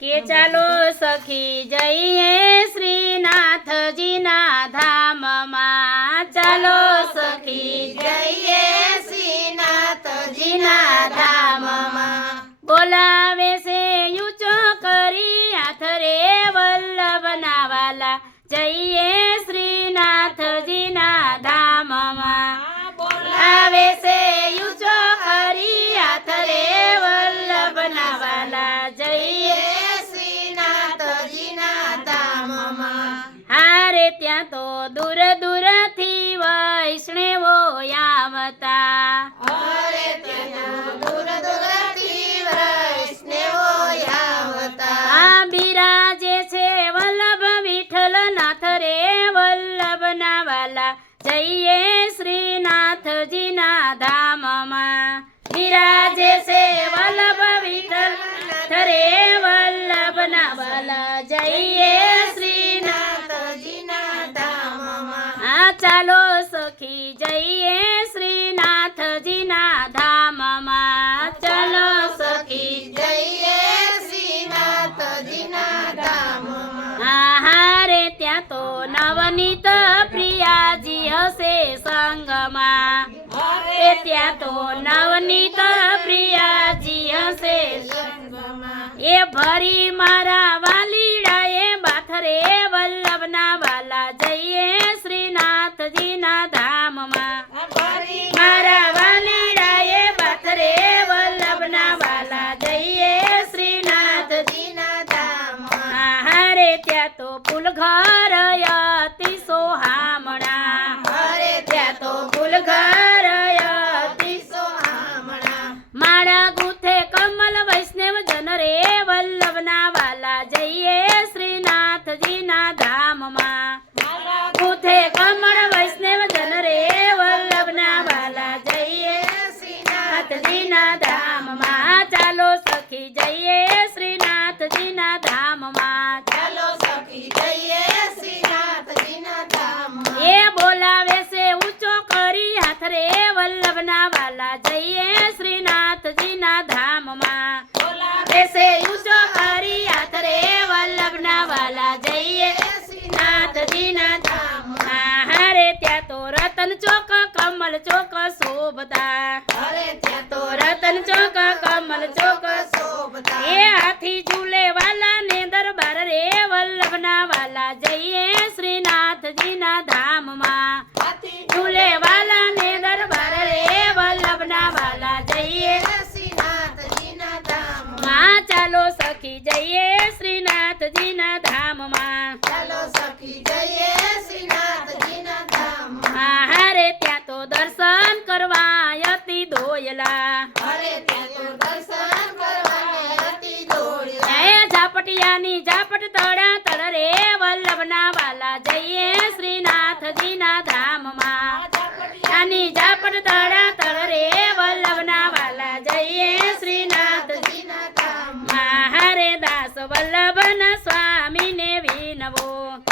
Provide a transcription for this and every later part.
કે ચાલો સખી જઈએ શ્રીનાથજીના ધામમાં, ચાલો સખી જઈએ શ્રીનાથજીના ધામમાં, બોલાવે છે ઊંચો કરી હાથ રે વલ્લભના વાલા, જઈએ શ્રીનાથજીના ધામમાં, બોલાવે છે ઊંચો કરી હાથ રે વલ્લભના વાલા, જઈએ શ્રીનાથજીના ધામમાં. હારે ત્યાં તો દૂર દૂરથી વૈષ્ણવો આવતા, હારે ત્યાં દૂર દૂરથી વૈષ્ણવો આવતા, આ બિરાજે છે વલ્લભ વિઠ્ઠલનાથ રે વલ્લભના વાલા, જઈએ શ્રીનાથજીના ધામમાં, બિરાજે છે વલ્લભ વિઠ્ઠલનાથ રે વલ્લભના વાલા, જઈએ શ્રીનાથજીના ધામમાં. આ ચાલો સખી જઈએ શ્રીનાથજીના ધામમાં, ચાલો સખી જઈએ શ્રીનાથજીના ધામમાં. હારે ત્યાં તો નવનીત પ્રિયાજી હશે સંગમાં, ત્યાં તો નવનીત પ્રિયાજી હશે સંગમાં, એ ભરી મારા વાલીડાએ બાથરે વલ્લભના વાલા, જઈએ શ્રીનાથજીના ધામમાં, મારા વાલીડાએ બાથરે વલ્લભના વાલા, જઈએ શ્રીનાથજીના ધામમાં. હારે ત્યાં તો ફૂલઘર અતિ સોહામણા, હારે ત્યાં તો ફૂલઘર અતિ સોહામણા, માળા ગૂંથે કમલ વૈષ્ણવ જન રે વલ્લભના વાલા, જઈએ શ્રીનાથજીના ધામમાં, ગૂંથે કમળ વૈષ્ણવ જન રે વલ્લભના વાલા, જઈએ શ્રીનાથજીના ધામમાં. ચાલો સખી જઈએ શ્રીનાથજીના ધામમાં, ચાલો સખી જઈએ શ્રીનાથજીના ધામમાં, એ બોલાવે છે ઊંચો કરી હાથ રે વલ્લભના વાલા, જઈએ શ્રીનાથજીના ધામમાં, બોલાવે છે ઊંચો કરી હાથ રે વલ્લભના વાલા, જઈએ શ્રીનાથજીના ધામમાં. હારે ત્યાં તો રતન ચોક કમલ ચોક શોભતા, હારે ત્યાં તો રતન ચોક કમલ ચોક શોભતા, એ હાથી ઝૂલે વાલા ને દરબાર રે વલ્લભના વાલા, જઈએ શ્રીનાથજીના ધામમાં, હાથી ઝૂલે વાલા ને દરબાર રે વલ્લભના વાલા, જઈએ શ્રીનાથજીના ધામમાં. ચાલો સખી જઈએ શ્રીનાથજીના ધામમાં, ચાલો સખી જઈએ શ્રીનાથજીના ધામમાં. હારે ત્યાં તો દર્શન કરવા અતિ દોયલા, હારે ત્યાં તો દર્શન કરવા અતિ દોયલા, એ ઝાપટિયાની ઝાપટ તળા તળ રે વલ્લભના વાલા, જઈએ શ્રીનાથજીના ધામમાં, ઝાપટિયાની ઝાપટ તળા તળ રે વલ્લભના વાલા, જઈએ શ્રીનાથજીના ધામમાં. હારે દાસ વલ્લભના સ્વામીને વિનવો,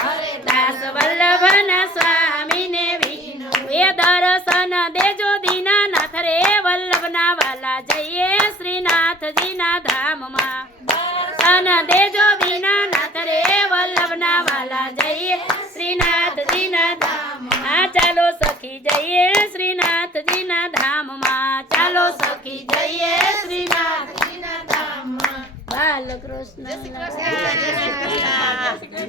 હરે દાસ વલ્લભના સ્વામીને વિનવો, એ દર્શન દેજો દીનાનાથ રે વલ્લભના વાલા, જઈએ શ્રીનાથજીના ધામમાં, દર્શન દેજો દીનાનાથ રે વલ્લભના વાલા, જઈએ શ્રીનાથજીના ધામમાં. ચાલો સખી જઈએ શ્રીનાથજીના ધામમાં, ચાલો સખી જઈએ શ્રીનાથજીના ધામમાં. બાલકૃષ્ણ.